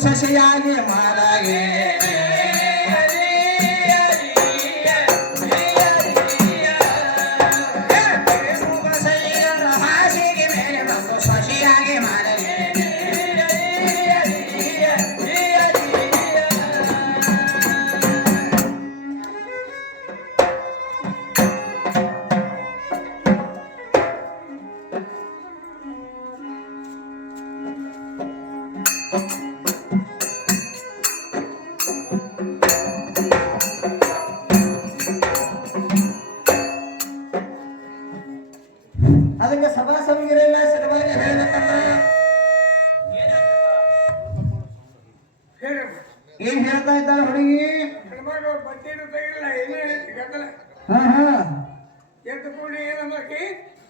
ಸಸಿಯಾಗಿ ಮಾರಾಗೆ ಹಾಸಿಗೆ ಮೇಲೆ ಬಂದು ಸಸಿಯಾಗಿ ಮಾರಾಗೆ ಅದಕ್ಕೆ ಸಭಾ ಸಮಿತಿರೆಲ್ಲ ಸಲುವಾಗಿ ಹೇಳಬೇಕಲ್ಲ ಏನ್ ಹೇಳ್ತಾ ಇದ್ದಾಳೆ ಹುಡುಗಿ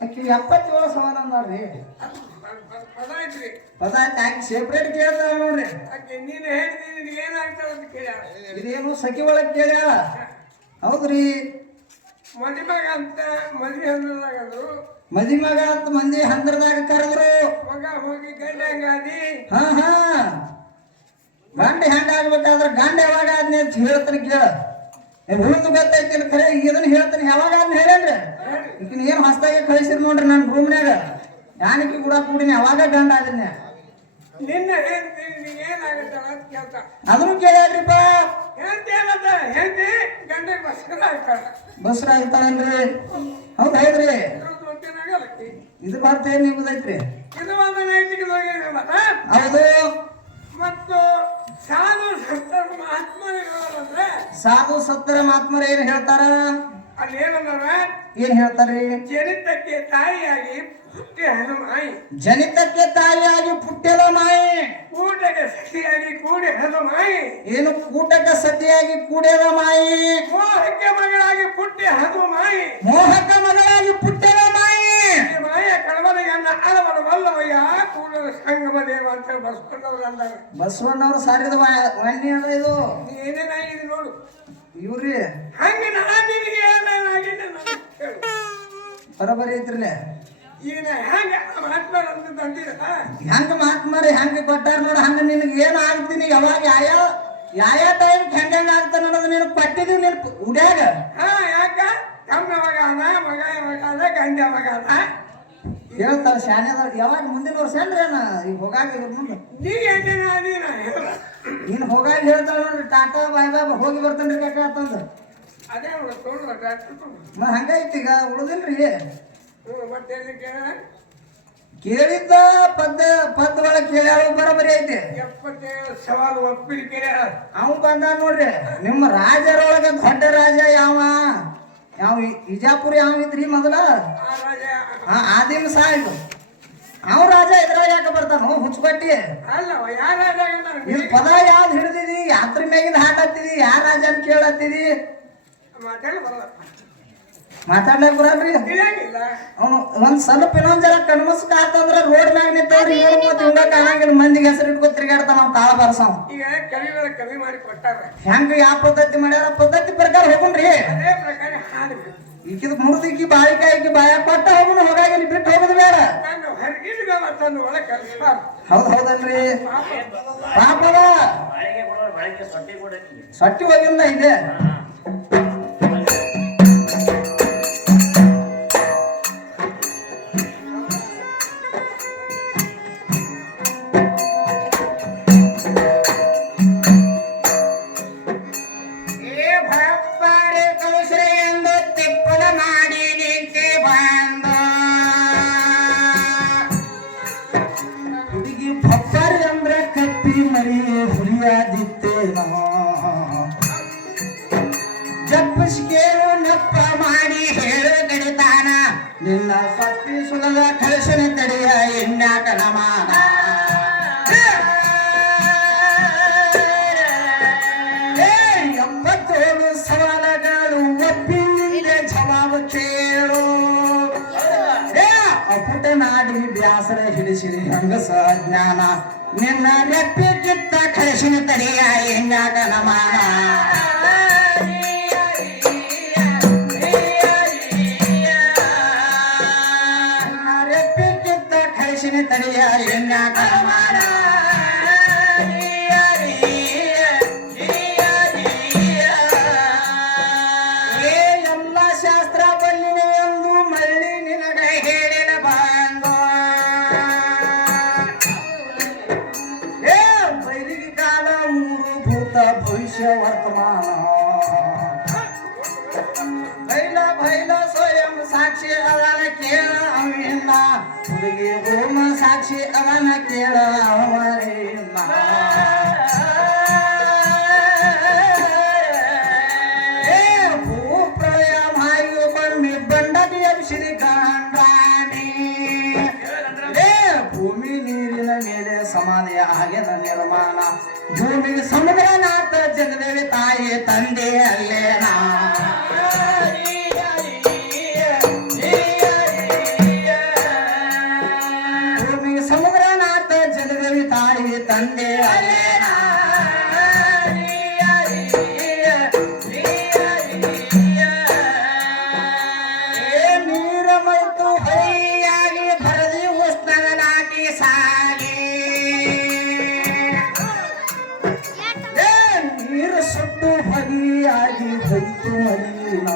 ಆಕಿ 77 ಸಮಾನ ನೋಡ್ರಿ ಪದ ಆಯ್ತು ಸೆಪ್ರೇಟ್ ಕೇಳ್ತಾಳ ನೋಡ್ರಿ ಇದೇನು ಸಖಿ ಒಳಗ್ ಕೇಳ್ಯಾಳ ಹೌದ್ರಿ ಮದಿಮಗ ಅಂತ ಮದ್ವೆ ಹಂದ್ರದಾಗಂದ್ರು ಮದಿಮಗ ಅಂತ ಮಂದಿ ಹಂದ್ರದಾಗ ಕರೆದ್ರು ಮಗ ಹೋಗಿ ಗಂಡ ಹೆಂಗಾದಿ ಗಂಡ ಹೆಂಗಾಗ್ಬೇಕಾದ್ರೆ ಗಂಡ ಯಾವಾಗ ಆದ್ನಿ ಅಂತ ಹೇಳ್ತಾನೆ ಕೇಳ ಹುಡುಗ ಗೊತ್ತೈತಿ ಖರೆ ಇದನ್ನ ಹೇಳ್ತಾನೆ ಯಾವಾಗ ಆದ್ನ ಹೇಳೇನ್ರಿ ಈಗಿನ ಏನ್ ಹೊಸದಾಗಿ ಕಳಿಸಿರ್ ನೋಡ್ರಿ ನನ್ನ ರೂಮ್ನ್ಯಾಗ ಯಾನಕಿ ಕೂಡ ಕೂಡಿನಿ ಯಾವಾಗ ಗಂಡ ಆದ್ರಿ ನಿನ್ನ ಹೇಳ್ತೀನಿ ಏನಾಗತ್ತ ಅಂತ ಕೇಳ್ತಾ ಅದನ್ನು ಕೇಳ್ಯಾಡ್ರಿಪ್ಪ ಹೇಳ್ತಿ ಗಂಡ ಬಸ್ರ ಆಗ್ತಾಳ ಬಸ್ರ ಆಗ್ತಾಳನ್ರಿ ಹೌದ್ ಹೌದ್ರಿ ಇದು ಬರ್ತೇನೆ ನಿಮ್ದೈತ್ರಿ ಇದು ಒಂದು ನೈತಿಕ ಹೌದು ಮತ್ತು ಸಾಧು ಸತ್ತರ ಮಹಾತ್ಮರಿಗಳಂದ್ರೆ ಸಾಧು ಸತ್ತರ ಮಹಾತ್ಮರ ಏನ್ ಹೇಳ್ತಾರ ಅಲ್ಲಿ ಏನಂದ್ರ ಏನ್ ಹೇಳ್ತಾರ್ರಿ ಜನಿತಕ್ಕೆ ತಾಯಿಯಾಗಿ ಪುಟ್ಟಿ ಹನುಮಾಯಿ ಜನಿತಕ್ಕೆ ತಾಯಿಯಾಗಿ ಪುಟ್ಟಿದ ಮಾಯಿ ಕೂಟಕ್ಕೆ ಸತಿಯಾಗಿ ಕೂಡಿ ಹನುಮಾಯಿ ಏನು ಕೂಟಕ್ಕೆ ಸತಿಯಾಗಿ ಕೂಡಿದ ಮಾಯಿ ಮೋಹಕ್ಕೆ ಮಗಳಾಗಿ ಪುಟ್ಟಿ ಹನುಮಾಯಿ ಮೋಹಕ ಮಗಳಾಗಿ ಪುಟ್ಟಿದ ಮಾಯಿ ಈ ಮಾಯ ಕಳವಳಿಯನ್ನ ಅಳವಡ ವಲ್ಲವಯ್ಯ ಕೂಡಲ ಸಂಗಮ ದೇವ ಅಂತ ಬಸವಣ್ಣವ್ರು ಅಂದಾರೆ ಬಸವಣ್ಣವ್ರು ಸಾರಿದ ವಾಣಿ ಅದ ಇದು ಏನೇನಾಗಿದೆ ನೋಡು ಇವ್ರಿ ಹಂಗ ನಾನು ನಿನಗೆ ಏನೇನಾಗಿದೆ ಹೇಳು ಬರಬರಿ ಐತ್ರಿಲೆ ಈಗ ಹೆಂಗ ಮಹಾತ್ಮರ ಅಂತ ತಂದಿರ ಹೆಂಗ ಮಹಾತ್ಮರಿ ಹೆಂಗ ಕೊಟ್ಟಾರ ನೋಡ ಹಂಗ ನಿನಗೆ ಏನ್ ಆಗ್ತೀನಿ ಯಾವಾಗ ಯಾವ ಟೈಮ್ ಹೆಂಗ ಆಗ್ತಾನ ಅನ್ನೋದು ನೀನು ಕೊಟ್ಟಿದೀವಿ ನೀನು ಉಡ್ಯಾಗ ಯಾಕ ತಮ್ಮ ಮಗ ಅದ ಮಗ ಮಗ ಅದ ಗಂಡ ಮಗ ಅದ ಹೇಳ್ತಾರ ಶಾನೆ ಅದ ಯಾವಾಗ ಮುಂದಿನ ವರ್ಷ ಏನ್ರಿ ಈಗ ಹೋಗಾಗ ಮುಂದೆ ನೀ ಏನೇನ ನೀನ್ ಹೋಗಾಗ ಹೇಳ್ತಾಳ ನೋಡ್ರಿ ಟಾಟಾ ಬಾಯ್ ಬಾಯ್ ಹೋಗಿ ಬರ್ತೇನ್ರಿ ಕಾಕ ಅಂತಂದ್ರ ಅದೇ ಹಂಗೈತಿ ಈಗ ಉಳ್ದಿಲ್ರಿ ಮತ್ತೆ ಕೇಳಿದ್ದ ಪದ ಒಳಗ್ ಕೇಳ್ಯಾಳು ಬರಬರಿ ಐತಿ 77 ಸವಾಲು ಒಪ್ಪಿಗೆ ಅವ್ ಬಂದ ನೋಡ್ರಿ ನಿಮ್ಮ ರಾಜರೊಳಗ ದೊಡ್ಡ ರಾಜ ಯಾವ ಇಜಾಪುರ ಯಾವ ಇದ್ರಿ ಮೊದಲ ಆದಿಮ್ ಸಾಯ್ದು ಅವ್ ರಾಜ ಇದ್ರಾಗ ಯಾಕೆ ಬರ್ತಾನ ಹುಚ್ಚುಕಟ್ಟಿ ಅಲ್ಲವ ಯಾರ ಇದು ಪದ ಯಾವ್ದು ಹಿಡ್ದಿದಿ ಯಾತ್ರ ಮ್ಯಾಗಿಂದ ಹಾಡತ್ತಿದಿ ಯಾರ ರಾಜ ಅಂತ ಕೇಳತ್ತಿದಿ ಮಾತಾಡ್ಲಾಕ ಬರಲ್ರಿ ಅವನು ಒಂದ್ ಸ್ವಲ್ಪ ಇನ್ನೊಂದ್ ಜರ ಕಣ್ಮಸ್ಕ ಆತಂದ್ರ ರೋಡ್ ಮ್ಯಾಗ ನಿಂತವ್ರಿ 7-3 ಕಾಣಂಗಿಲ್ಲ ಮಂದಿಗೆ ಹೆಸರು ಇಟ್ಕೊ ತಿರ್ಗಾಡ್ತಾನ ಅವ್ನ ತಾಳ ಬರ್ಸವ್ ಈಗ ಕವಿಗಳ ಕವಿ ಮಾಡಿ ಕೊಟ್ಟಾರ ಹೆಂಗ ಯಾವ ಪದ್ಧತಿ ಮಾಡ್ಯಾರ ಪದ್ಧತಿ ಪ್ರಕಾರ ಹೋಗುಣ್ರಿ ಅದೇ ಪ್ರಕಾರ ಹಾಡ್ಬೇಕು ಈಕಿದ ಮುರಿದಿಕ್ಕಿ ಬಾಳಿಕಾಯಿಗೆ ಬಾಯ ಕೊಟ್ಟ ಹೋಗುನು ಹೋಗಾಗಿ ಬಿಟ್ಟು ಹೋಗುದು ಬೇಡ ಹೊರಗಿನ ತಂದು ಒಳಗೆ ಕಲಿಸ್ಬಾರ್ದು ಹೌದ್ ಹೌದಲ್ರಿ ಪಾಪದ ಸೊಟ್ಟಿ ಹೋಗಿಲ್ಲ ಇದೆ ಕೇಳು ನಪ್ಪ ಮಾಡಿ ಹೇಳು ಗಡಿತಾನ ನಿನ್ನ ಸತ್ತಿ ಸುಲದ ಕಳಿಸಿನ ತಡೆಯ ಎನ್ಯಾಕ ನಮಾನ ಎಂಬತ್ತೇಳು ಸವಾಲಗಳು ಒಪ್ಪಿಂದೆ ಜವಾಬು ಕೇಳು ಅಪುಟ ನಾಡಿ ಬ್ಯಾಸರ ಹಿಡಿಸಿರಿ ಹಂಗಸ ಜ್ಞಾನ ನಿನ್ನ ರೆಪ್ಪಿ ಕಿತ್ತ ಕಳಿಸಿನ ತಡೆಯ ಎನ್ಯಾಕ ನಮಾನ ತಡೆಯ ಎನ್ಯಾಕ ನಮಾನ ಎಲ್ಲ ಶಾಸ್ತ್ರ ಬಲ್ಲಿನೆ ಎಂದು ಮಳ್ಳಿ ನಿನಗ ಹೇಳಿನ ಬಂದು ಬೈಲಿಗೆ ಕಾಲ ಮೂರು ಭೂತ ಭವಿಷ್ಯ ವರ್ತಮಾನ ಭೈಲ ಸ್ವಯಂ ಸಾಕ್ಷಿ ಅವನ ಕೇಳ ಅವಿಲ್ಲ ಹುಡುಗಿ ಹೋಮ ಸಾಕ್ಷಿ ಅವನ ಕೇಳ ಅವರಿಲ್ಲ ಭೂಪ್ರಯ ಮಾಯು ಬಣ್ಣಿ ಬಂಡದಿ ಅಭಿಷಿರಿ ಗಂಗಾಣಿ ಭೂಮಿ ನೀರಿನ ಮೇಲೆ ಸಮಾಧಿಯ ಆಗ್ಯದ ನಿರ್ಮಾಣ ಭೂಮಿ ಸಮುದ್ರನಾಥ ಜಗದೇವಿ ತಾಯಿ ತಂದೆ ಅಲ್ಲೇನಾ ತಂದೆ ಅಲ್ಲೇನಾ ನೀರ ಮೈತು ಹೊಳೆಯಾಗಿ ಭರದಿ ಉಷ್ಣದ ನಾಟಿ ಸಾಗಿ ನೀರು ಸುಟ್ಟು ಹೊಗೆಯಾಗಿ ಹೊಯ್ತು ಮಲಿನ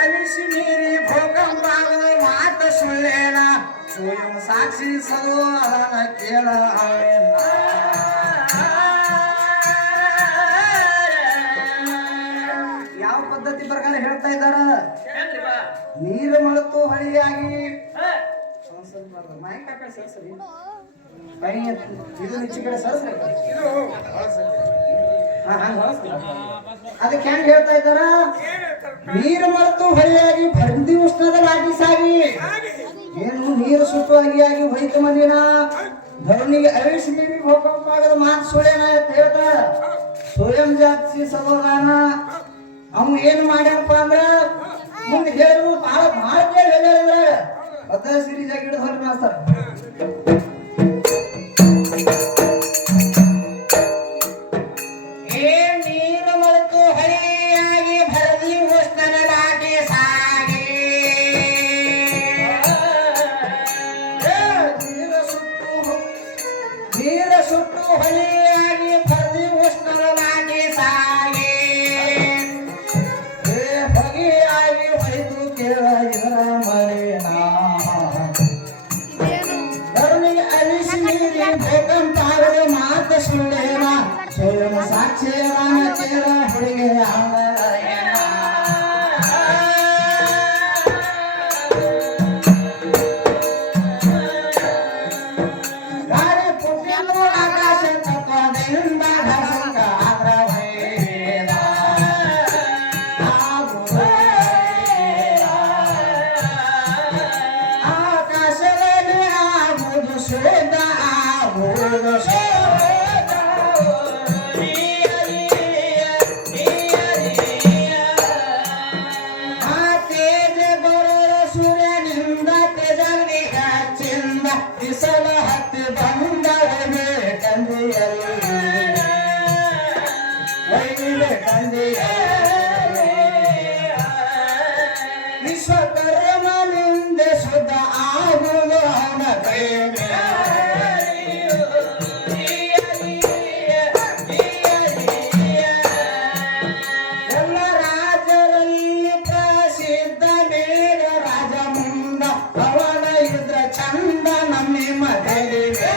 ಅಲಿಸಿ ನೀರಿ ಭೂಕಂಪಾಗದ ಮಾತ ಸುಳ್ಳೇನ ಸ್ವಯಂ ಸಾಕ್ಷಿ ಸದು ಅವನ ಕೇಳ ಯಾವ ಪದ್ಧತಿ ಪ್ರಕಾರ ಹೇಳ್ತಾ ಇದ್ದಾರ ನೀರು ಮಳತು ಹಳಿಯಾಗಿ ಇದು ಹೆಚ್ಚು ಕಡೆ ಸರಸ್ರಿ ಅದಕ್ಕೆ ಹೆಂಗ್ ಹೇಳ್ತಾ ಇದ್ದಾರ ನೀರು ಮಳತು ಹೊಳೆಯಾಗಿ ಭರ್ದಿ ಉಷ್ಣದ ಲಾಟಿ ಸಾಗಿ ಏನು ನೀರು ಸುಟ್ಟು ಅಗಿಯಾಗಿ ಹೋಯ್ತು ಮಂದಿನ ಧರಣಿಗೆ ಅಳಿಸಿ ಮೀರಿ ಭೂಕಂಪಾಗದ ಮಾತು ಸುಳ್ಳೇನ ಅಂತ ಹೇಳ್ತಾರ ಸ್ವಯಂ ಜಾತಿ ಸದೋದಾನ ಅವ್ನು ಏನು ಮಾಡ್ಯಾನಪ್ಪ ಅಂದ್ರ ಮುಂದೆ ಹೇಳಿದ್ರು ಭಾಳ ಕೇಳಿ ಹೇಳಿದ್ರ ಬದ್ಧ ಸಿರೀಸ್ ಆಗಿ ಹಿಡಿದು ಹೊರಗೆ ಮಾಸ್ತಾರ ನೀರು ಮಳತು ಹಳಿಯಾಗಿ ಭರದಿ ಉಷ್ಣನ ಲಾಟಿ ಸಾಗಿ ನೀರ ಸುಟ್ಟು ಹೊಳೆಯಾಗಿ ಭರದಿ ಉಷ್ಣನ ಲಾಟಿ ಸಾಗಿ ಹೊಗೆಯಾಗಿ ಹೊಯ್ದು ಕೇಳ ಇದರ ಮಳೆನ ಧರ್ಮಿಗೆ ಅಲಿಸಿ ನೀರಿ ಭೂಕಂಪಾಗದ ಮಾತ ಸುಳ್ಳೇನ ಸ್ವಯಂ ಸಾಕ್ಷಿಯವನ ಕೇಳ ಹುಡುಗಿ ವಿಶ್ವಕರ್ಮನಿಂದ ಶುದ್ಧ ಆಗುವುದು ಅವನ ಕೈಗೆ ಎಲ್ಲ ರಾಜರಲ್ಲಿ ಪ್ರಸಿದ್ಧ ಬೇಡ ರಾಜ ಮುಂದ ಅವನ ಇದ್ರ ಚಂದ ನಮ್ಮಿ ಮದಲಿಗೆ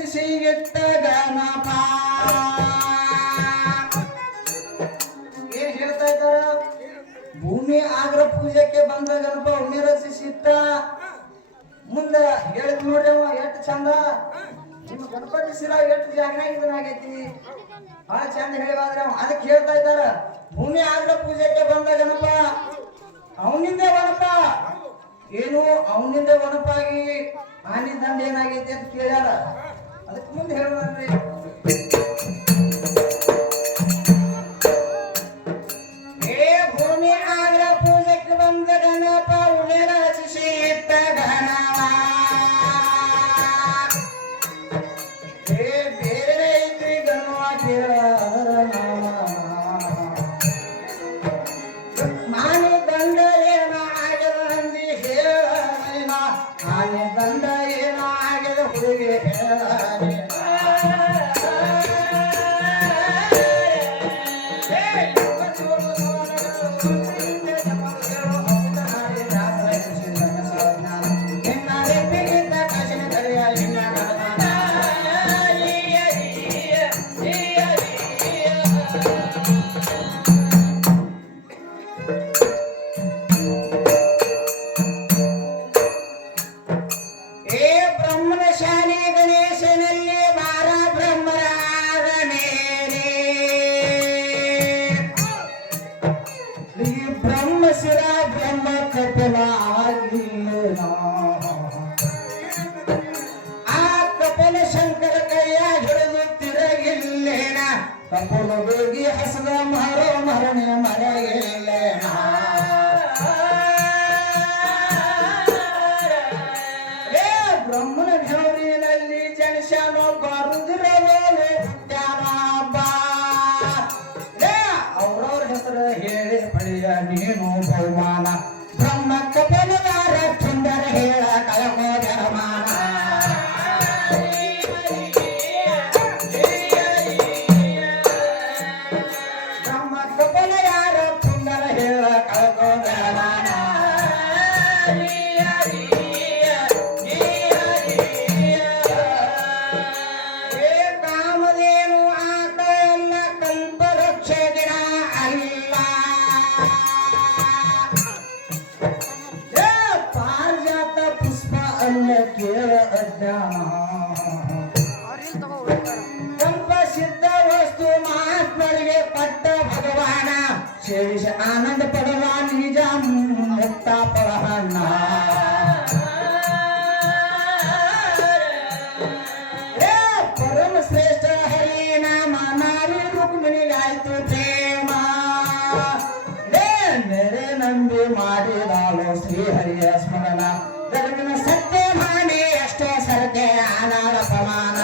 ರಚಿಸಿಗಿಟ್ಟ ಗಣಪ ಏನ್ ಹೇಳ್ತಾ ಇದ್ದಾರ ಭೂಮಿ ಆಗ್ರ ಪೂಜೆಗೆ ಬಂದ ಗಣಪ ಉಣ್ಣೆ ರಚಿಸಿಟ್ಟ ಮುಂದ ಹೇಳಿದ್ ನೋಡ್ರಿ ಅವ ಎಷ್ಟು ಚಂದ ನಿಮ್ಮ ಗಣಪತಿ ಶಿರ ಎಷ್ಟು ಜಾಗನಾಗ ಇದನ್ನಾಗೈತಿ ಬಹಳ ಚಂದ ಹೇಳಿವಾದ್ರೆ ಅವ ಅದಕ್ಕೆ ಹೇಳ್ತಾ ಇದ್ದಾರ ಭೂಮಿ ಆಗ್ರ ಪೂಜೆಗೆ ಬಂದ ಗಣಪ ಅವನಿಂದೇ ಗಣಪ ಏನು ಅವನಿಂದ ಒಣಪಾಗಿ ಆನೆ ದಂಡ ಏನಾಗೈತಿ ಅಂತ ಕೇಳ್ಯಾರ ಅದಕ್ಕೆ ಮುಂದೆ ಹೇಳ್ರಿ ಏ ಭೂಮಿ ಆಗ್ರ ಪೂಜೆಗೆ ಬಂದ ಗಣಪ ಉಣೆ ರಚಿಸಿ ಇಟ್ಟ ಗಣವ ಏ ಬೇರೆ ಐತ್ರಿ ಗಣವ ಕೇಳ ಮಾನಿ ದಂಡ ಏನ ಆಗದ ಅಂದಿ ಹೇಳ ಆನೆ ದಂಡ ಏನ ಆಗದ ಹುಡುಗಿ ಹೇಳ ಕಪುಲ ಬೇಗಿ ಹಸದ ಮರ ಮರಣ ಮರೆಯಲ್ಲ ಬ್ರಹ್ಮನ ಘೌರಿನಲ್ಲಿ ಜನಿಸನೋ ಬರುದಿರಲೇ ಅವ್ರವ್ರ ಹೆಸರು ಹೇಳಿ ಪಡೆಯ ನೀನು ಬಹುಮಾನ ಬ್ರಹ್ಮ ಕಪಲವಾರ ಸುಂದರ ಹೇಳ ಕಳಕೋ ಜಮಾನ आनंद पडला निजा मुक्ता पळहना हे परम श्रेष्ठ हरि नाम नारी रुक्मिणी गायतु प्रेम हे मेरे नंदी ಮಾಡಿದಾಳು ಶ್ರೀ ಹರಿಯ ಸ್ಮರಣ ಜಗತ್ತಿನ ಸತ್ಯ ಮಾನಿ ಅಷ್ಟೇ ಸರ್ತೆ ಆನಾಳ ಪ್ರಮಾಣ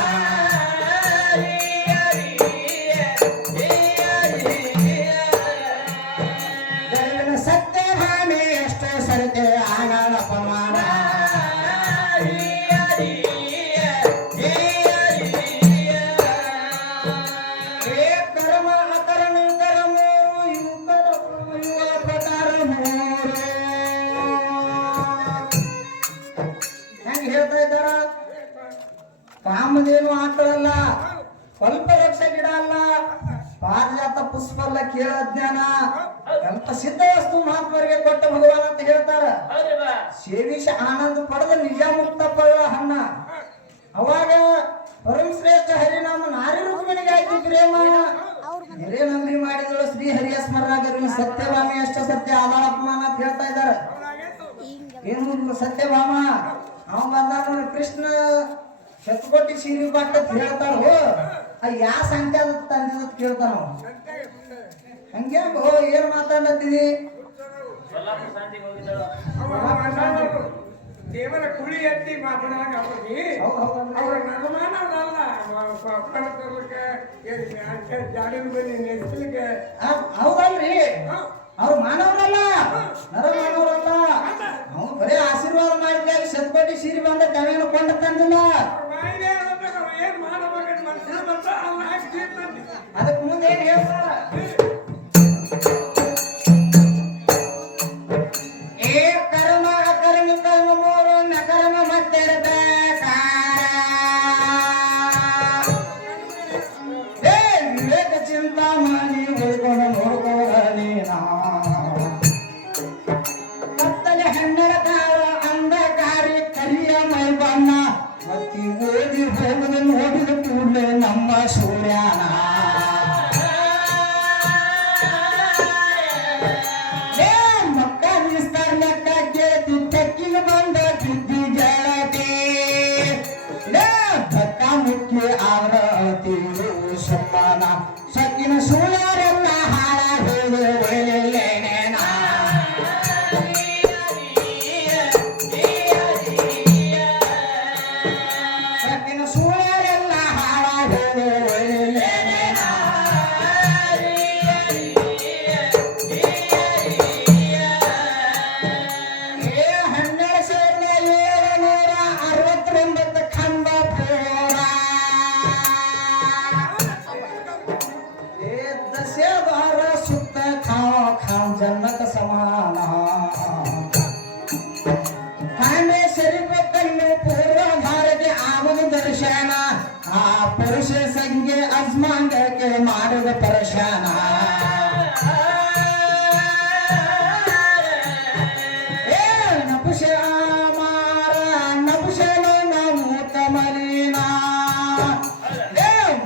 ಕಾಮಧೇನು ಆಕಳಲ್ಲ ಕಲ್ಪವೃಕ್ಷ ಗಿಡ ಅಲ್ಲ ಪಾರಿಜಾತ ಪುಷ್ಪ ಅಲ್ಲ ಕೇಳ ಅಜ್ಞಾನ ಕಲ್ಪ ಸಿದ್ಧ ವಸ್ತು ಮಹಾತ್ಮರಿಗೆ ಕೊಟ್ಟ ಭಗವಾನ್ ಅಂತ ಹೇಳ್ತಾರ ಸೇವಿಸಿ ಆನಂದ ಪಡೆದ ನಿಜ ಮುಕ್ತ ಪಡೆದ ಹಣ್ಣ ಅವಾಗ ಪರಮ ಶ್ರೇಷ್ಠ ಹರಿನಾಮ ನಾರಿ ರುಕ್ಮಿಣಿಗೆ ಆಯ್ತು ಪ್ರೇಮ ಹಿರೇ ನಂಬಿ ಮಾಡಿದಳು ಶ್ರೀ ಹರಿಯ ಸ್ಮರಣ ಸತ್ಯಭಾಮಿ ಅಷ್ಟ ಸತ್ಯ ಆಲಾಪಮಾನ ಅಂತ ಹೇಳ್ತಾ ಇದಾರ ಏನು ಸತ್ಯಭಾಮ ಅವ ಬಂದ ಕೃಷ್ಣ ಶತಕೋಟಿ ಸೀರೆ ಬಾಟ ಹೇಳ್ತಾರ ಹೋ ಯಾ ಸಂಖ್ಯೆ ತಂದಿದ ಕೇಳ್ತಾನ ಹಂಗೆ ಹೋ ಏನ್ ಮಾತಾಡತ್ತಿದಿ ದೇವರ ಕುಳಿ ಎತ್ತಿ ಮಾತನಾಡ ಅವ್ರ ನರಮಾನಲ್ಲ ಜಾಡಿನ ಬನ್ನಿ ನೆಡ್ಸಲಿಕ್ಕೆ ಹೌದಲ್ರಿ ಅವ್ರು ಮಾನವರಲ್ಲ ನರ ಮಾನವರಲ್ಲ ಅವ್ನು ಬರೀ ಆಶೀರ್ವಾದ ಮಾಡಿದಾಗ ಶತಕೋಟಿ ಸೀರೆ ಬಂದ ತವೇನು ಕೊಂಡು ತಂದಿಲ್ಲ ಅದಕ್ಕೆ ಮುಂದೆ ಏನ್ ಹೇಳ್ತಾರ ಏ ಕರ್ಮ ಅಕರ್ಮ ಕರ್ಮ ಮೂರು ನಕರ್ಮ ಮತ್ತೆ ಸೂರ್ಯನ ಮಕ್ಕ ನಿಸ್ತಾರ ಲೆಕ್ಕ ಗೆಳತಿ ತೆಕ್ಕಿಗೆ ಬಂದ ಬಿದ್ದಿ ಗೆಳತಿ ಧಕ್ಕ ಮುಖ್ಯ ಅವರ ತೀರು ಸುಮ್ಮನ ಸಕ್ಕಿನ ಸೂರ್ಯರೆಲ್ಲ ಹಾಳ ಹೋಗುವೇನೇನಾ ಸಕ್ಕಿನ ಸೂರ್ಯರೆಲ್ಲ ಹಾಳ ಹೋಗುವೇನೇನಾ ಹನ್ನೆರಡು ಸಾವಿರದ 769 ಕಂಬ ಪೂರ दशेदार सुत खाओ खाओ जन्नत समान खाने शरीफ कन्नु पूर्व भारत आवन दर्शन आ पुरुष संगे अजमांग के मार्ग परशान नपुष मारा नपुष नमूत मलिना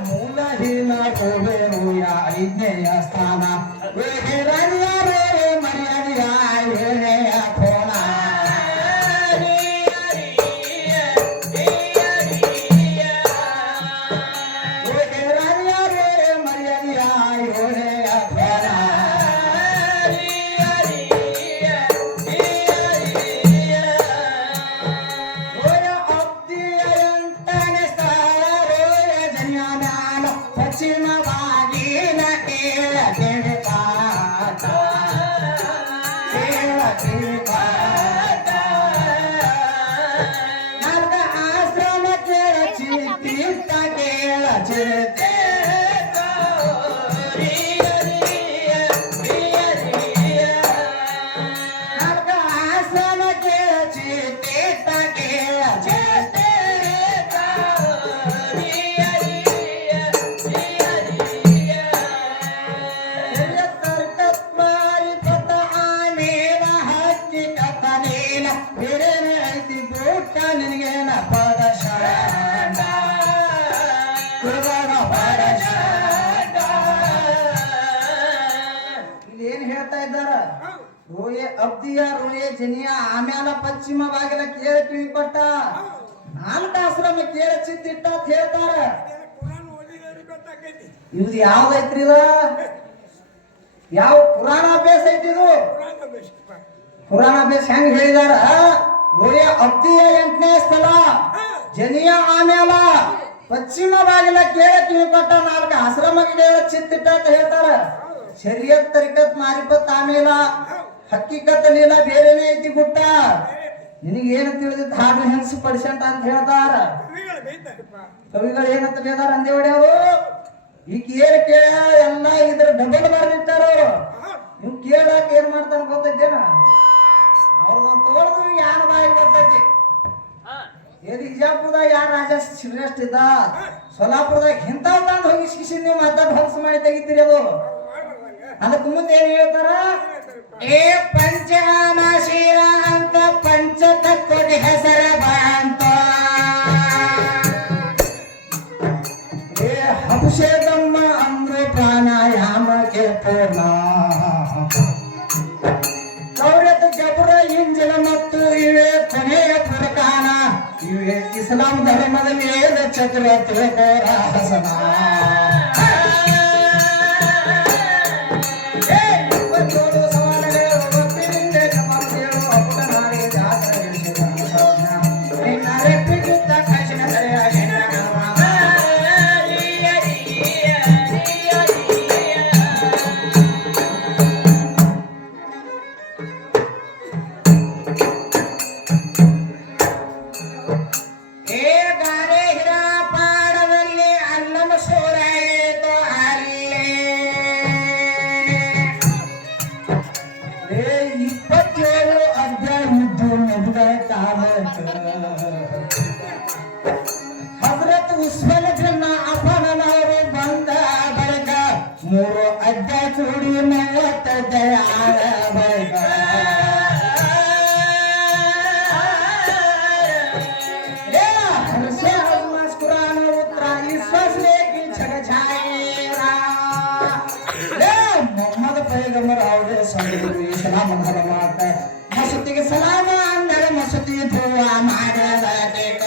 ಮೂಲಹೀನ ಹೋಗುವೆಯ ಐಜ್ಞೆಯ ಸ್ಥಾನ ವೇಗರಣ್ಯರೇ ಮರ್ಯಾದೆಯ ಏಳೆಯ ಕೋಣ ವೇಗರಣ್ಯರೇ ಮರ್ಯಾದೆಯ ಏಳೆಯ ಕೋಣ ರೋಯ ಅಬ್ದಿಯ ಎಂಟನೇ ಸ್ಥಳ ರೋಯ ಜನ್ಯಾನ ಪಶ್ಚಿಮ ಬಾಗಿಲ ಕೇಳ ಕೇಳಕಾತ ಕೇಳ ಕೇಳಕಾತ ನಾಲ್ಕ ಆಶ್ರಮ ಕೇಳ ಚಿಂತಿತ ಕೇಳ ಚಿರತೆ ನಾಲ್ಕ ಆಶ್ರಮ ಕೇಳ ಚಿಂತಿತ ಕೇಳ ಚಿರತೆ ನಿನಗೇನ ಪರಶಾಂಡ ಇಲ್ಲಿ ಏನ್ ಹೇಳ್ತಾ ಇದ್ದಾರ ರೋಯೆ ಅಬ್ದಿಯ ರೋಯೆ ಜನಿಯ ಆಮ್ಯಾಲ ಪಶ್ಚಿಮ ಬಾಗಿಲ ಕೇಳ ಕಿವಿಪಟ್ಟ ನಾಲ್ಕು ಆಶ್ರಮ ಕೇಳ ಚಿತ್ತಿಟ್ಟ ಅಂತ ಹೇಳ್ತಾರ ಇವ್ದು ಯಾವ್ದೈತ್ರಿ ಇದ ಯಾವ ಪುರಾಣ ಅಭ್ಯಾಸ ಐತಿ ಇದು ಪುರಾಣ ಅಭ್ಯಾಸ ಹೆಂಗ್ ಹೇಳಿದಾರ ರೋಯ ಅಬ್ದಿಯ 8ನೇ ಸ್ಥಳ ಜನಿಯ ಆಮ್ಯಾಲ ಪಶ್ಚಿಮ ಬಾಗಿಲ ಕೇಳ ಕಿವಿಪಟ್ಟ ನಾಲ್ಕು ಆಶ್ರಮ ಕೇಳ ಚಿತ್ತಿಟ್ಟ ಅಂತ ಹೇಳ್ತಾರ ಶರೀಯತ್ ತರಿಕತ್ ಮಾರಿಪತ್ ಆಮೇಲ ಹಕ್ಕಿಕತ್ ಲೀಲ ಬೇರೆನೇ ಐತಿ ಗುಟ್ಟ ನಿನಗೇನು ತಿಳಿದಿತ್ತು ಹಾಡು ಹೆಂಗಸು ಪರ್ಸೆಂಟ್ ಅಂತ ಹೇಳ್ತಾರ ಕವಿಗಳು ಏನಂತ ಬೇದಾರ ಅಂದೇ ಹೊಡೆಯವರು ಈಗ ಏನ್ ಕೇಳ ಎಲ್ಲ ಇದ್ರ ಡಬಲ್ ಬರ್ದಿಟ್ಟಾರ ನೀವು ಕೇಳಾಕ ಏನ್ ಮಾಡ್ತಾರ ಗೊತ್ತೈತೇನ ಅವ್ರದೊಂದು ತೋಳ್ದು ಯಾರ ಬಾಯಿ ಬರ್ತೈತಿ ಏನ್ ವಿಜಯಪುರದಾಗ ಯಾರ ರಾಜ ಶ್ರೇಷ್ಠ ಇದ್ದ ಸೋಲಾಪುರದಾಗ ಇಂಥವ್ ತಂದು ಹೋಗಿ ಶಿಶಿ ನೀವು ಮಾತಾಡ್ ಹೊಲಸ ಮಾಡಿ ತೆಗಿತೀರಿ ಅದು ಅದಕ್ಕೆ ಮುಂದೆ ಏನ್ ಹೇಳ್ತಾರ ಏ ಪಂಚನಾಶೀರ ಅಂತ ಪಂಚತತ್ವದ ಹೆಸರ ಬಂತ ಏ ಅಭಿಷೇಕಮ್ಮ ಅಂದ್ರೆ ಪ್ರಾಣಾಯಾಮಕ್ಕೆ ಪೂರ್ಣ ಗೌರತ ಜಬುರ ಇಂಜಲ ಮತ್ತು ಇವೆ ಕೊನೆಯ ಪ್ರಕಾನ ಇವೆ ಇಸ್ಲಾಂ ಧರ್ಮದ ವೇದ ಚಕ್ರ ತ್ರಿಕೋರ ಹಸನ ಹಜರತ್ ಉಸ್ಮಾನ್ ಜನ್ನ ಅಫನನವರು ಬಂದ ಬಳಿಕ 3 ಅಧ್ಯಾಯ ಚೂಡಿ 40 ಅಧ್ಯಾಯ ಆದ ಬಳಿಕ ಹರ್ಷ ಕುರಾನ್ ಉತ್ತರ ವಿಶ್ವಾಸ ಲೇಖಿ ಗಮರಾವ್ರೆ ಸಂಗೀತ ಸಲಾಮ ಧರ್ಮಾತ ಮಸೂತಿಗೆ ಸಲಾಮ ಅಂದರ ಮಸೂತಿ ಧುವ ಮಾಡದ ಟೇಕ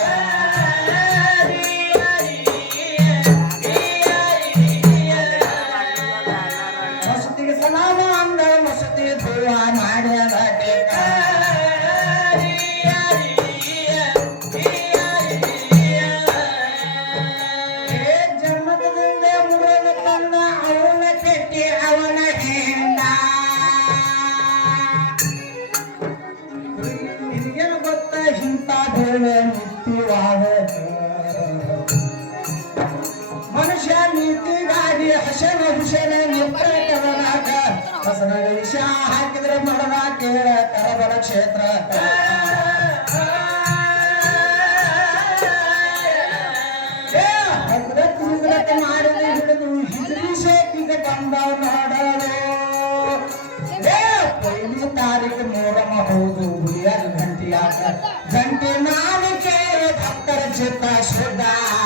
ಮಸೂತಿಗೆ ಸಲಾಮ ಅಂದರ ಮಸೂತಿ ಧುವ ಮಾಡದ ಟೇಕ ಮನುಷ್ಯ ನೀತಿಗಾಗಿ ಹಸನ ಹುಸನ ನಿರ್ಣಯಕ ಹಸನ ವಿಷ ಹಾಕಿದ್ರೆ ಮರಣ ಕೇಳ ಕರಬಲ ಕ್ಷೇತ್ರ ಮಾಡಿದ ಹಿಡಿದು ಹಿಜರಿ ಶೇಖಿಗೆ ಬಂದವ್ ನೋಡಲು ಪೈಲಿ ತಾರೀಕು ಮೂರಮ್ಮ ಹೌದು ಹುಲಿಯಾಗ ಗಂಟೆಯಾಗ ಗಂಟೆ ನಾನು ಕೇಳಿ ಭಕ್ತರ ಚಿತ್ತ ಶುದ್ಧ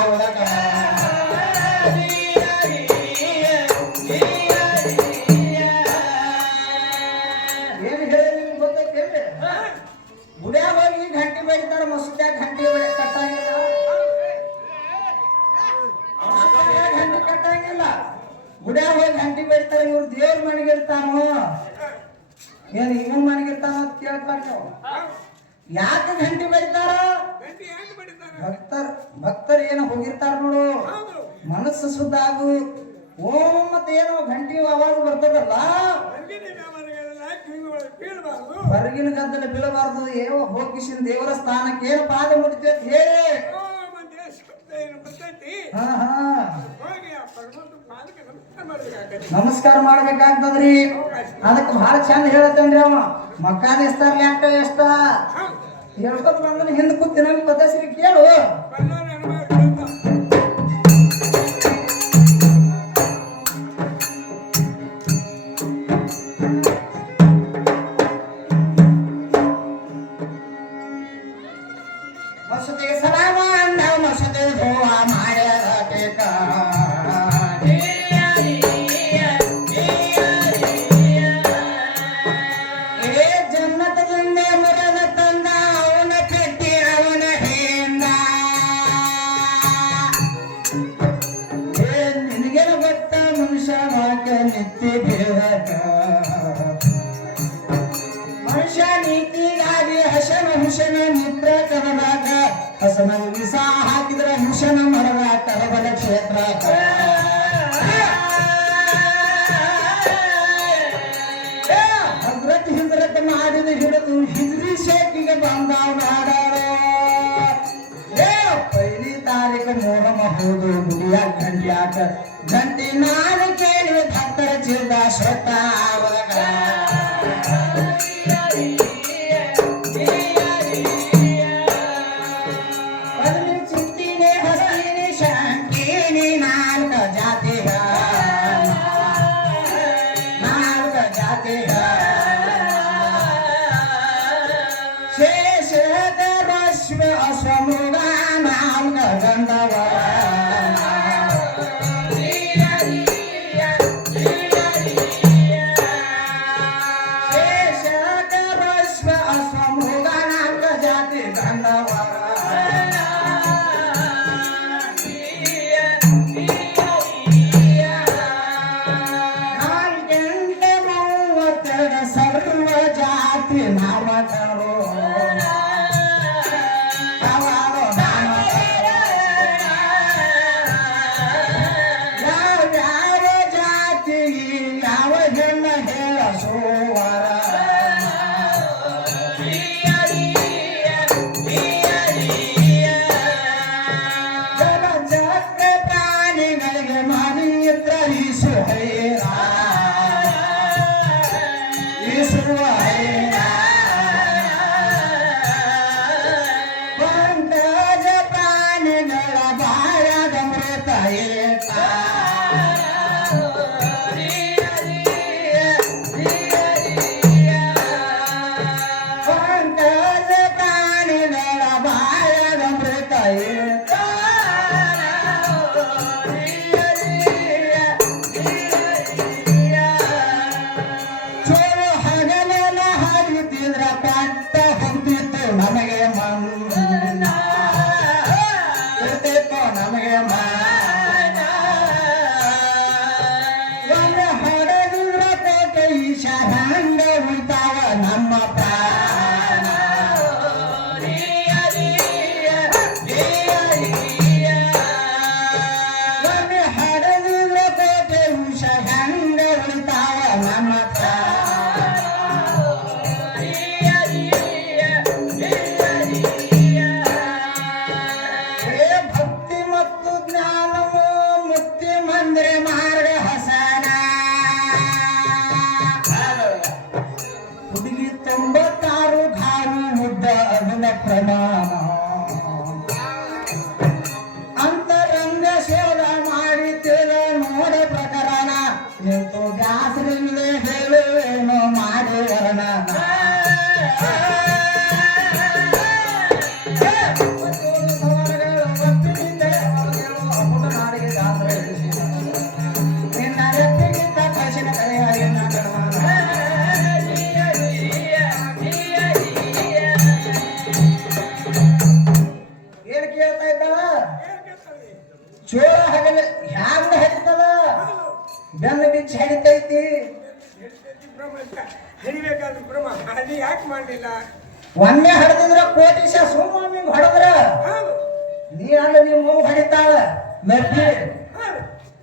ಒಳಗ ಏನು ಹೇಳಿ ಗೊತ್ತೈತೇನ್ರಿ ಗುಡಿಯಾಗ ಹೋಗಿ ಗಂಟೆ ಬಡಿತಾರ ಮಸೂದ್ಯಾಗ ಗಂಟೆ ಕಟ್ಟಂಗಿಲ್ಲ ಗಂಟೆ ಕಟ್ಟಂಗಿಲ್ಲ ಗುಡಿಯಾಗ ಹೋಗಿ ಗಂಟೆ ಬಡಿತಾರ ಇವ್ರು ದೇವ್ರ ಮನೆಗೆ ಇರ್ತಾನೋ ಏನು ಇವನ್ ಮನೆಗಿರ್ತಾನ ಅಂತ ಕೇಳ್ತಾರ ನೀವು ಯಾಕೆ ಗಂಟೆ ಬಡಿತಾರ ಭಕ್ತರು ಏನೋ ಹೋಗಿರ್ತಾರ ನೋಡು ಮನಸ್ಸು ಶುದ್ಧ ಆಗು ಓಂ ಮತ್ತೆ ಏನೋ ಗಂಟೆ ಆವಾಜ್ ಬರ್ತದಲ್ಲ ಹೊರಗಿನ ಗದ್ದಲ ಬೀಳಬಾರ್ದು ಏನೋ ಹೋಗಿಸಿನ ದೇವರ ಸ್ಥಾನಕ್ಕೆ ಏನು ಪಾದ ಮುಡಿತ ಅಂತ ಹೇಳಿ ನಮಸ್ಕಾರ ಮಾಡ್ಬೇಕಾಗ್ತದ್ರಿ ಅದಕ್ಕೆ ಬಹಳ ಚಂದ ಹೇಳತ್ತೇನ್ರಿ ಅವ ಮಕ್ಕಾದ ಎಸ್ತಾರ್ಲಿ ಅಕ್ಕ ಎಷ್ಟ ಹೇಳ್ಕೊತ ಬಂದ್ರೆ ಹಿಂದೆ ಕೂತಿ ನಮ್ಗೆ ಪದಶ್ರೀ ಕೇಳು ಮಸೂತಿಗೆ ಸಲಾಮ ಅಂದ ಮಸೂತಿ ಧೋವ ಮಾಡ್ಯಾರ ಟೇಕ ಮನುಷ್ಯ ನೀತಿಗಾಗಿ ಹಸನ ಹುಸನ ಮಿತ್ರ ಕರದಾಗ ಹಸನ ವಿಷ ಹಾಕಿದ್ರೆ ಹುಸನ ಮರದ ಕರಬಲ ಕ್ಷೇತ್ರ ಹದ್ರತ್ ಹಿಂದ್ರತ್ ಮಾಡಿದ ಹಿಡಿದು ಹಿದ್ರಿ ಶೇಖಿಗೆ ಬಂದವ್ ನಾಡಾರ ಪೈಲಿ ತಾರೀಕು ಮೂರಮ್ಮ ಹೋದು ಗುಡಿಯಾಗ ಗಂಟ್ಯಾಕ ಗಂಟೆ ನಾನು ಕೇಳಿ ಭಕ್ತರ ಚಿಲ್ದ ಶ್ರದ್ಧ ಚಿಂತಿನಿ ಹಸ್ತಿನಿ ಶಾಂತಿನಿ ನಾಲ್ಕ ಜಾತಿಗ ಶೇಷದ ರಶ್ಮ ಅಶ್ವಮುಗ ನಾಲ್ಕ ಗಂಧವ ಬ್ರಹ್ಮ ಹರಿಬೇಕಾದ್ರೆ ಬ್ರಹ್ಮ ಹರಿ ಯಾಕೆ ಮಾಡಲಿಲ್ಲ? ಒಮ್ಮೆ ಹಡದಿದ್ರ ಕೋಟಿಶ ಸುಮ್ಮನೆ ಹೊಡೆದ್ರ ನೀ ಅಲ್ಲ ನೀವು ಹೊಡಿತಾಳ ನರ್ಬಿ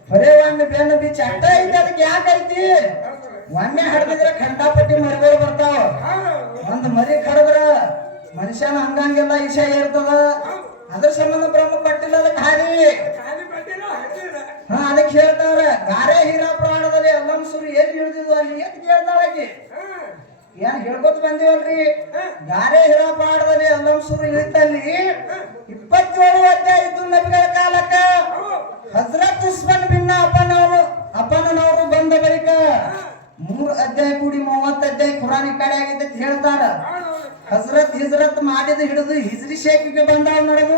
ಬರೇ ಒಮ್ಮೆ ಬೆನ್ನು ಬಿಚ್ಚ ಅಟ್ಟ ಐತಿ ಅದಕ್ಕೆ ಯಾಕೈತಿ ಒಮ್ಮೆ ಹಡದಿದ್ರ ಖಂಡಾಪಟ್ಟಿ ಮರಿಗಳು ಬರ್ತಾವ ಒಂದ್ ಮರಿ ಕಡದ್ರ ಮನುಷ್ಯನ ಹಂಗಂಗೆಲ್ಲ ಇಶ ಇರ್ತದ ಅದ್ರ ಸಂಬಂಧ ಬ್ರಹ್ಮ ಪಟ್ಟಿಲ್ಲ ಅದಕ್ಕೆ ಹಾರಿ ಹಾ ಅದಕ್ಕೆ ಹೇಳ್ತಾವ್ರ ಗಾರೆ ಹೀರಾ ಪ್ರಾಣದಲ್ಲಿ ಅಲ್ಲಂಸುರು ಎಲ್ಲಿ ಹಿಡಿದಿದ್ವು ಅಲ್ಲಿ ಎತ್ ಕೇಳ್ತಾಳಕಿ ಏನ್ ಹೇಳ್ಕೊತ ಬಂದಿವಲ್ರಿ ಗಾರೆ ಹೀರಾ ಪ್ರಾಣದಲ್ಲಿ ಅಲ್ಲಂಸುರು ಇಳಿತಲ್ಲಿ 27 ಅಧ್ಯಾಯ ಇದ್ದು ನಬಿಗಳ ಕಾಲಕ್ಕ ಹಜರತ್ ಉಸ್ಮಾನ್ ಬಿನ್ ಅಪ್ಪನವರು ಬಂದ ಬಳಿಕ 3 ಅಧ್ಯಾಯ ಕೂಡಿ 30 ಅಧ್ಯಾಯ ಕುರಾನಿ ಕಡೆ ಆಗಿದೆ ಅಂತ ಹೇಳ್ತಾರ ಹಿಜ್ರತ್ ಮಾಡಿದ ಹಿಡಿದು ಹಿಜ್ರಿ ಶೇಖಿಗೆ ಬಂದಾವ್ ನಡೆದು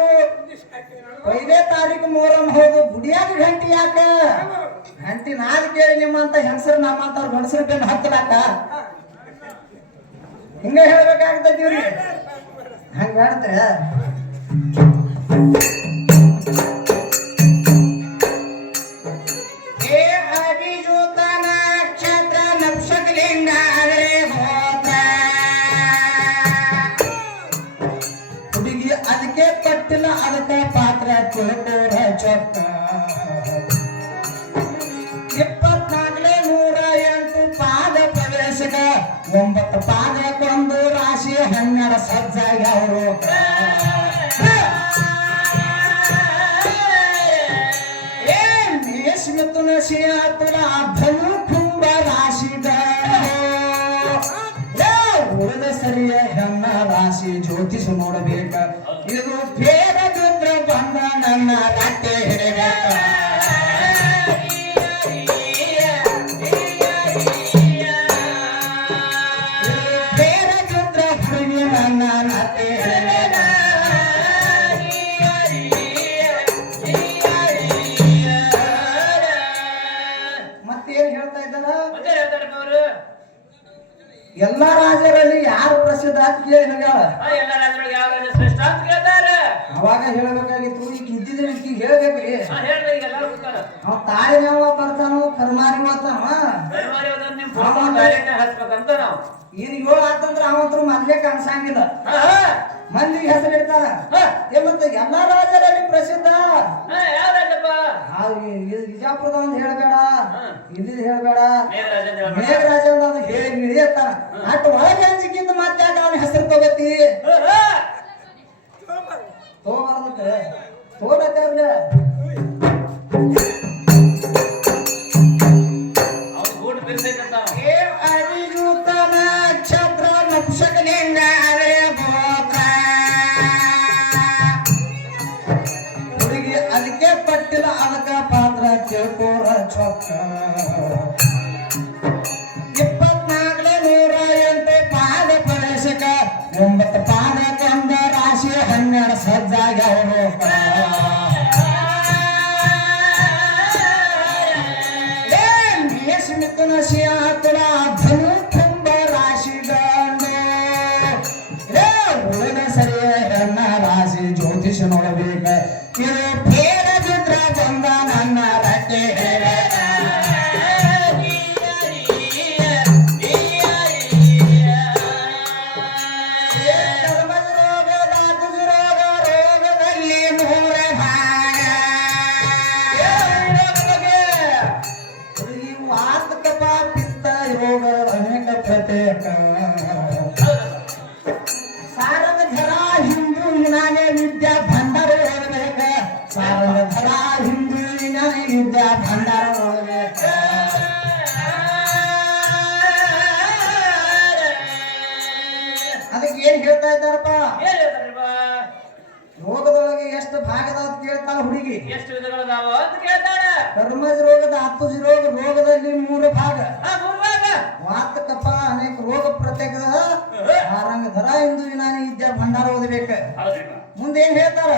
1ನೇ ತಾರೀಕು ಮೊಹರಂ ಹೋಗು ಗುಡಿಯಾಗ ಗಂಟಿ ಯಾಕ ಗಂಟಿ ನಾಲ್ ಕೇಳಿ ನಿಮ್ಮಂತ ಹೆಂಗಸರು ನಮ್ಮಂತವ್ರ ಗಂಡಸರ ಬೆನ್ನು ಹತ್ತಲಾಕ ಹಿಂಗ ಹೇಳ್ಬೇಕಾಗ್ತದ ಇವ್ರಿಗೆ ಹಂಗ ಹೇಳ್ತಾರೆ ಅದಕ್ಕೆ ಪಟ್ಟಿಲ್ಲ ಅದಕ್ಕೆ ಪಾತ್ರ ತಿಳ್ಕೋರ ಚೊಕ್ಕ 2408 ಪಾದ ಪ್ರವೇಶಕ 9 ಪಾದಕ್ಕೊಂದು ರಾಶಿ 12 ಸಜ್ಜಾಗಿ ಅವರು ಮಿಥುನ ಶಿಯಾತುರ ಧನು ಕುಂಭ ರಾಶಿಗ ಉಳಿದ ಸರಿಯ ಹೆಣ್ಣ ರಾಶಿ ಜ್ಯೋತಿಷ ನೋಡಬೇಕ ಇದು ಬೇಡ ಬಿದ್ರ ಬಂದ ನನ್ನ ರಟ್ಟೆ ಹಿಡಿಬೇಕ ಬೇಡ ಬಿದ್ರ ಹುಡುಗಿ ನನ್ನ ರಟ್ಟೆ ಹಿಡಿಬೇಕ ಮತ್ತೇನ್ ಹೇಳ್ತಾ ಇದ್ದಾರ ಎಲ್ಲಾ ರಾಜರಲ್ಲಿ ಯಾರು ಪ್ರಸಿದ್ಧ ಅಂತ ಕೇಳಿ ಅವಾಗ ಹೇಳ್ಬೇಕಾಗಿತ್ತು ಈಗ ಇದ್ದಿದ್ರೆ ಈಗ ಹೇಳ್ಬೇಕ್ರಿ ಅವ್ ತಾಳಿನವ ಬರ್ತಾನೋ ಕರ್ಮಾರಿ ಓದ್ತಾನ ಈಗ 7 ಆತಂದ್ರ ಅವಂತರು ಮೊದ್ಲೇ ಕಾಣಿಸಂಗಿಲ್ಲ ಮಂದಿಗೆ ಹೆಸರು ಇಡ್ತಾರ ಮತ್ತೆ ಎಲ್ಲಾ ರಾಜರಲ್ಲಿ ಪ್ರಸಿದ್ಧ ವಿಜಾಪುರದ ಒಂದು ಹೇಳ್ಬೇಡ ಇಲ್ಲಿ ಹೇಳ್ಬೇಡ ಮೇಘರಾಜ ಅದು ಹೇಳಿ ಹಿಡಿಯತ್ತಾನ ಅಟ್ ಒಳಗೆ ಹಂಚಿಕಿಂತ ಮತ್ತೆ ಅವನ ಹೆಸರು ತಗೋತಿ ತೋಬತ್ತವ್ರ ಅರಿಯೂತ ನಕ್ಷತ್ರ ನಕ್ಷಕಲಿಂಗ ಹುಡುಗಿ ಅದಕ್ಕೆ ಪಟ್ಟಿಲ್ಲ ಅದಕ್ಕ ಪಾತ್ರ ತಿಳ್ಕೋರ ಚೊಕ್ಕ 2408 ಪಾದ ಪ್ರವೇಶಕ 9 ಪಾದಕ್ಕೊಂದ ರಾಶಿ 12 ಸಜ್ಜಾಗಿ ಅವರು ಮಿಥುನ ಶಿಯಾತುರ ಧನು ಕುಂಭ ರಾಶಿ ಉಳಿದ ಸರಿಯ ಹೆಣ್ಣ ರಾಶಿ ಜ್ಯೋತಿಷ ನೋಡಬೇಕ ಇದು ಬೇಡ ಬಿದ್ರ ಬಂದ ನನ್ನ ರಟ್ಟೆ ರೋಗದಲ್ಲಿ 3 ಭಾಗ ವಾತ ಕಪ ಪಿತ್ತ ರೋಗ ಅನೇಕ ಪ್ರತ್ಯೇಕ ಸಾರದ ಘರ ಹಿಂದೂ ಯುನಾನಿ ವಿದ್ಯಾ ಭಂಡಾರ ಓದಬೇಕ ಸಾರದ ಘರ ಹಿಂದೂ ಯುನಾನಿ ವಿದ್ಯಾ ಭಂಡಾರ ಓದಬೇಕ ಅದಕ್ಕೆ ಏನ್ ಹೇಳ್ತಾ ಇದ್ದಾರಪ್ಪ ರೋಗದೊಳಗೆ ಎಷ್ಟು ಭಾಗದ ಅಂತ ಕೇಳ್ತಾಳ ಹುಡುಗಿ ಎಷ್ಟು ವಿಧಗಳದಾವ ಅಂತ ಕೇಳ್ತಾಳೆ ಕರ್ಮಜ ರೋಗದ ಅತ್ತುಜಿ ರೋಗದಲ್ಲಿ 3 ಭಾಗ ವಾತ ಕಪ ಅನೇಕ ರೋಗ ಪ್ರತ್ಯೇಕದ ಆರಂಗ ಧರ ಹಿಂದೂ ಯುನಾನಿ ವಿದ್ಯಾ ಭಂಡಾರ ಓದಬೇಕ ಮುಂದೆ ಏನ್ ಹೇಳ್ತಾರ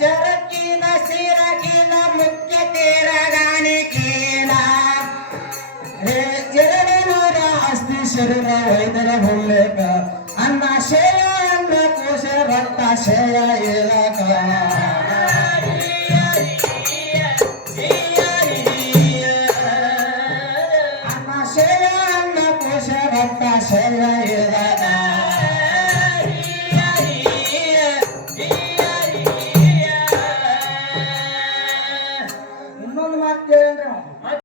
ಚರಕಿನ ಸಿರಕಿನ ಮುಖ್ಯ ತೇರಗಾಣಿಕೀನ 200 ಅಸ್ಥಿ ಶರೀರ ವೈದ್ಯರ ಹೊಲ್ಲೇಕ ಅನ್ನ ಶೇಯ ಅನ್ನ ಕೋಶ ರಕ್ತ ಶೇಯ ಏಲಕ ಅನ್ನ ಶೇಯ ಶರತ್ತ ಶೈಲ